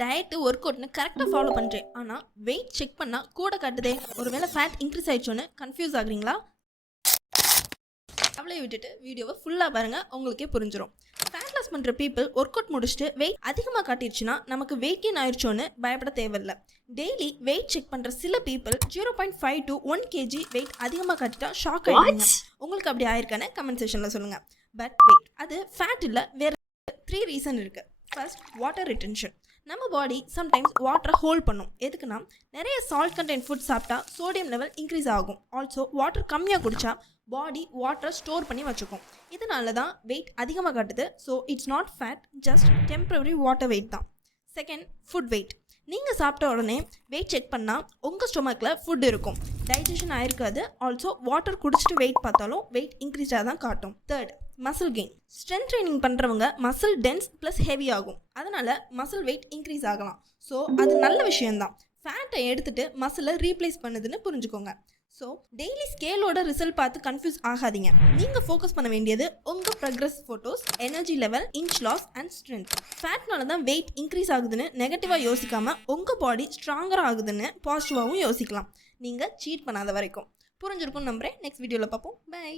Diet work அவுட்னு கரெக்டாக follow பண்ணுறேன், ஆனால் வெயிட் செக் பண்ணால் கூட காட்டுதே. ஒருவேளை ஃபேட் இன்க்ரீஸ் ஆயிடுச்சோன்னு கன்ஃபியூஸ் ஆகுறீங்களா? அவளை விட்டுட்டு வீடியோவை ஃபுல்லாக பாருங்கள், உங்களுக்கே புரிஞ்சிடும். ஃபேட் லாஸ் பண்ணுற பீப்புள் ஒர்க் அவுட் முடிச்சுட்டு வெயிட் அதிகமாக காட்டிடுச்சுன்னா நமக்கு வெயிட் கெயின் ஆயிடுச்சோன்னு பயப்பட தேவையில்லை. டெய்லி வெயிட் செக் பண்ணுற சில பீப்புள் 0.5 to 1 kg வெயிட் அதிகமாக காட்டிட்டா ஷாக் ஆகிடுங்க. உங்களுக்கு அப்படி ஆயிருக்கானே கமெண்ட் செக்ஷனில் சொல்லுங்கள். பட் வெயிட் அது ஃபேட் இல்லை, வேறு 3 ரீசன் இருக்குது. First, water retention. நம்ம பாடி சம்டைம்ஸ் வாட்டரை ஹோல்ட் பண்ணும். எதுக்குன்னா, நிறைய சால்ட் கண்டென்ட் ஃபுட் சாப்பிட்டா சோடியம் லெவல் இன்க்ரீஸ் ஆகும். ஆல்சோ வாட்டர் கம்மியாக குடித்தா பாடி வாட்டரை ஸ்டோர் பண்ணி வச்சுக்கும். இதனால தான் வெயிட் அதிகமாக காட்டுது. So it's not fat, just temporary water weight தான். Second, food weight. நீங்கள் சாப்பிட்ட உடனே வெயிட் செக் பண்ணால் உங்கள் ஸ்டொமக்கில் ஃபுட் இருக்கும், டைஜஷன் ஆயிருக்காது. ஆல்சோ வாட்டர் குடிச்சிட்டு வெயிட் பார்த்தாலும் வெயிட் இன்க்ரீஸாக தான் காட்டும். Third, muscle gain. Strength training பண்ணுறவங்க மசில் டென்ஸ் ப்ளஸ் ஹெவி ஆகும், அதனால் மசில் வெயிட் இன்க்ரீஸ் ஆகலாம். ஸோ அது நல்ல விஷயந்தான். ஃபேட்டை எடுத்துகிட்டு மசிலை ரீப்ளேஸ் பண்ணுதுன்னு புரிஞ்சுக்கோங்க. ஸோ டெய்லி ஸ்கேலோட ரிசல்ட் பார்த்து கன்ஃபியூஸ் ஆகாதீங்க. நீங்கள் ஃபோக்கஸ் பண்ண வேண்டியது உங்கள் progress photos, energy level, inch loss and strength. ஃபேட்னால தான் வெயிட் இன்க்ரீஸ் ஆகுதுன்னு நெகட்டிவாக யோசிக்காமல் உங்கள் பாடி ஸ்ட்ராங்கராக ஆகுதுன்னு பாசிட்டிவாகவும் யோசிக்கலாம். நீங்கள் சீட் பண்ணாத வரைக்கும். புரிஞ்சிருக்கும்னு நம்புகிறேன். நெக்ஸ்ட் வீடியோவில் பார்ப்போம். பை.